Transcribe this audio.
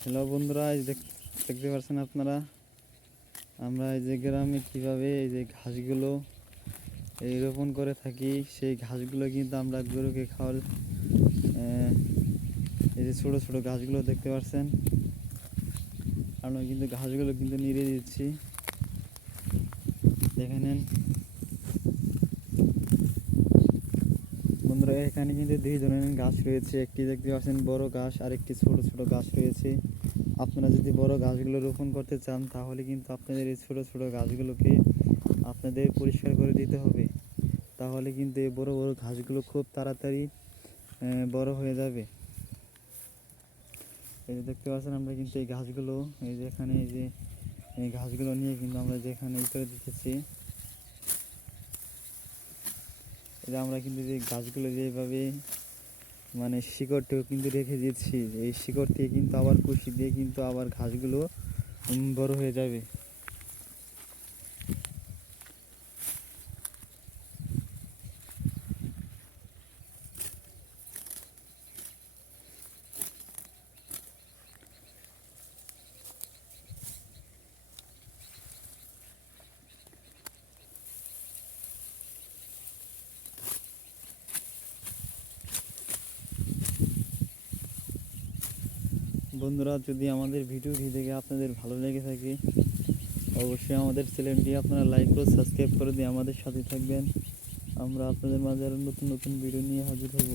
Hello বন্ধুরা, এই দেখ- দেখতে পাচ্ছেন আপনারা? আমরা এই যে গ্রামে কীভাবে এই যে ঘাসগুলো এই রোপণ করে থাকি, সেই ঘাসগুলো কিন্তু আমরা গরুকে খাওয়ার এই যে ছোটো ছোটো ঘাসগুলো দেখতে পাচ্ছেন। আমরা কিন্তু ঘাসগুলো কিন্তু নিড়ে দিচ্ছি। দেখে নেন। বন্ধুরা, এখানে কিন্তু দুই ধরনের গাছ রয়েছে। একটি দেখতে পাচ্ছেন বড় গাছ আর একটি ছোট ছোট গাছ রয়েছে। আপনারা যদি বড় গাছগুলো রোপণ করতে চান, তাহলে কিন্তু আপনাদের এই ছোট ছোট গাছগুলোকে আপনাদের পরিষ্কার করে দিতে হবে। তাহলে কিন্তু এই বড় বড় ঘাসগুলো খুব তাড়াতাড়ি বড় হয়ে যাবে। এই যে দেখতে পাচ্ছেন আমরা কিন্তু এই ঘাসগুলো এই যে এখানে এই যে এই ঘাসগুলো নিয়ে কিন্তু আমরা যেখানে ই করে দিতেছি এই যে আমরা কিন্তু যে গাছগুলো যেভাবে মানে শিকড়টিও কিন্তু রেখে দিচ্ছি, এই শিকড় থেকে কিন্তু আবার কুশি দিয়ে কিন্তু আবার ঘাসগুলো বড় হয়ে যাবে। বন্ধুরা, যদি আমাদের ভিডিওটি দেখে আপনাদের ভালো লেগে থাকে, অবশ্যই আমাদের চ্যানেলটি আপনারা লাইক করে সাবস্ক্রাইব করে দিয়ে আমাদের সাথে থাকবেন। আমরা আপনাদের মাঝে আরও নতুন নতুন ভিডিও নিয়ে হাজির হব।